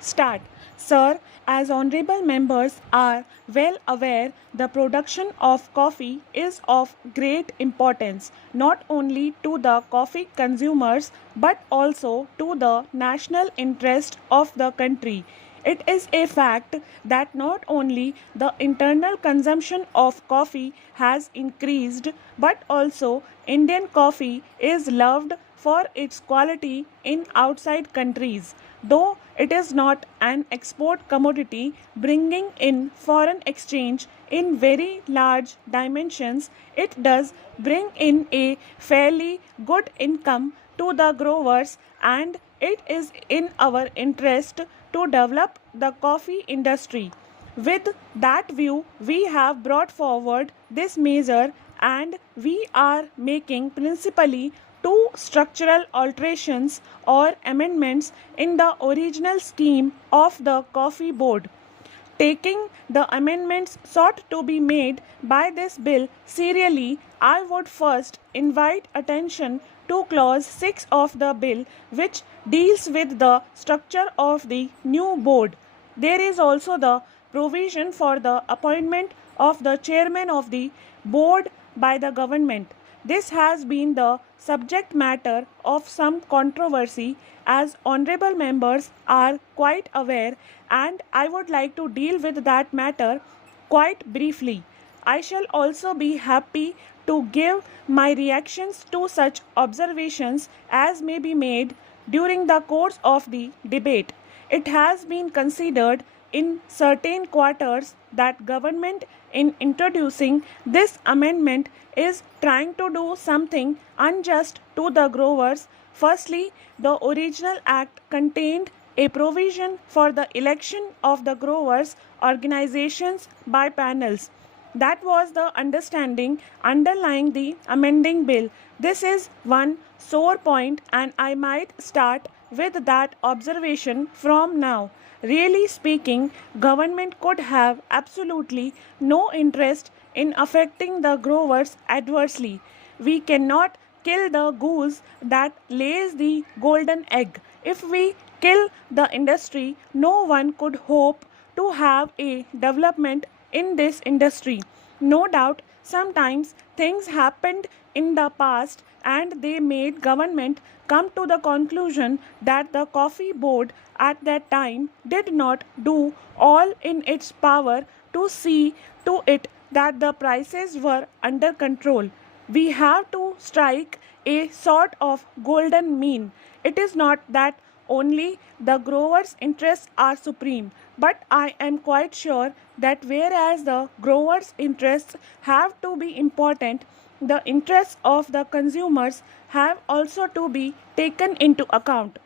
Start. Sir, as honorable members are well aware, the production of coffee is of great importance not only to the coffee consumers but also to the national interest of the country. It is a fact that not only the internal consumption of coffee has increased, but also Indian coffee is loved for its quality in outside countries. Though it is not an export commodity bringing in foreign exchange in very large dimensions, it does bring in a fairly good income to the growers, and it is in our interest to develop the coffee industry. With that view, we have brought forward this measure and we are making principally two structural alterations or amendments in the original scheme of the Coffee Board. Taking the amendments sought to be made by this bill serially, I would first invite attention to clause 6 of the bill, which deals with the structure of the new board. There is also the provision for the appointment of the chairman of the board by the government. This has been the subject matter of some controversy, as honorable members are quite aware, and I would like to deal with that matter quite briefly. I shall also be happy to give my reactions to such observations as may be made during the course of the debate. It has been considered in certain quarters that government in introducing this amendment is trying to do something unjust to the growers. Firstly, the original act contained a provision for the election of the growers' organizations by panels. That was the understanding underlying the amending bill. This is one sore point, and I might start with that observation from now. Really speaking, government could have absolutely no interest in affecting the growers adversely. We cannot kill the goose that lays the golden egg. If we kill the industry, no one could hope to have a development in this industry. No doubt, sometimes things happened in the past and they made government come to the conclusion that the coffee board at that time did not do all in its power to see to it that the prices were under control. We have to strike a sort of golden mean. It is not that only the growers' interests are supreme, but I am quite sure that whereas the growers' interests have to be important, the interests of the consumers have also to be taken into account.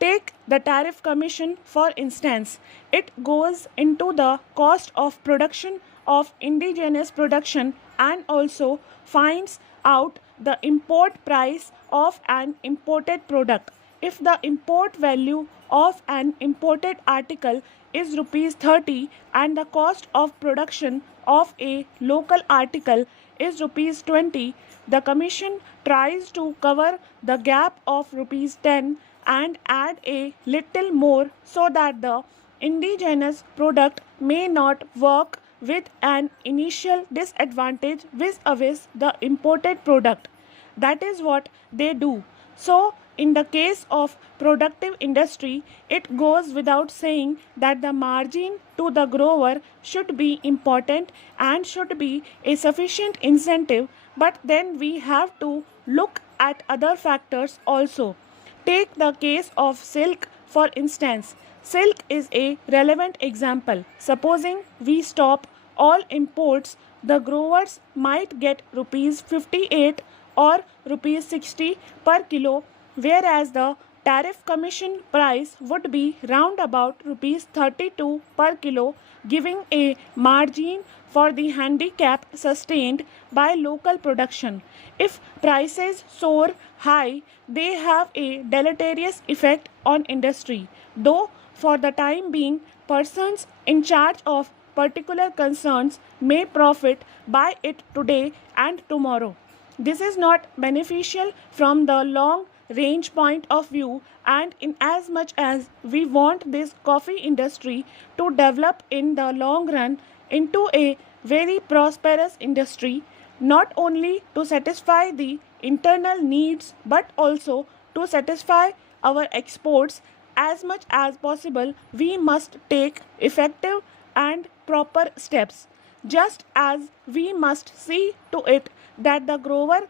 Take the Tariff Commission for instance. It goes into the cost of production of indigenous production and also finds out the import price of an imported product. If the import value of an imported article is rupees 30 and the cost of production of a local article is rupees 20, the commission tries to cover the gap of rupees 10 and add a little more so that the indigenous product may not work with an initial disadvantage vis-a-vis the imported product. That is what they do. So, in the case of productive industry, it goes without saying that the margin to the grower should be important and should be a sufficient incentive, but then we have to look at other factors also. Take the case of silk for instance. Silk is a relevant example. Supposing we stop all imports, the growers might get rupees 58 or rupees 60 per kilo, whereas the tariff commission price would be round about rupees 32 per kilo, giving a margin for the handicap sustained by local production. If prices soar high, they have a deleterious effect on industry, though for the time being, persons in charge of particular concerns may profit by it today and tomorrow. This is not beneficial from the long range point of view, and in as much as we want this coffee industry to develop in the long run into a very prosperous industry, not only to satisfy the internal needs but also to satisfy our exports as much as possible, we must take effective and proper steps. Just as we must see to it that the grower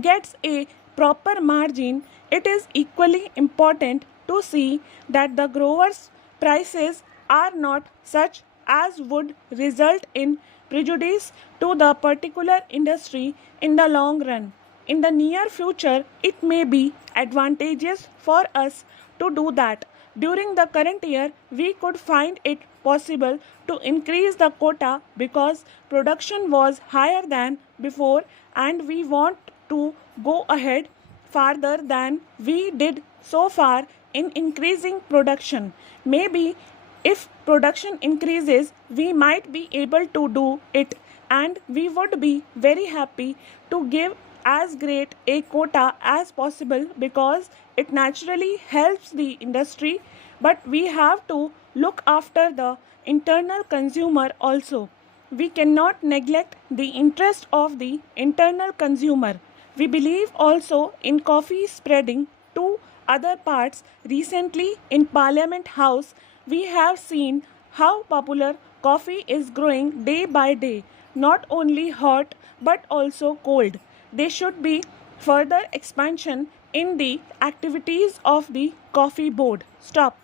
gets a proper margin, it is equally important to see that the growers' prices are not such as would result in prejudice to the particular industry in the long run. In the near future, it may be advantageous for us to do that. During the current year, we could find it possible to increase the quota because production was higher than before, and we want to go ahead farther than we did so far in increasing production. Maybe if production increases, we might be able to do it, and we would be very happy to give as great a quota as possible because it naturally helps the industry. But we have to look after the internal consumer also. We cannot neglect the interest of the internal consumer. We believe also in coffee spreading to other parts. Recently in Parliament House, we have seen how popular coffee is growing day by day, not only hot but also cold. There should be further expansion in the activities of the coffee board. Stop.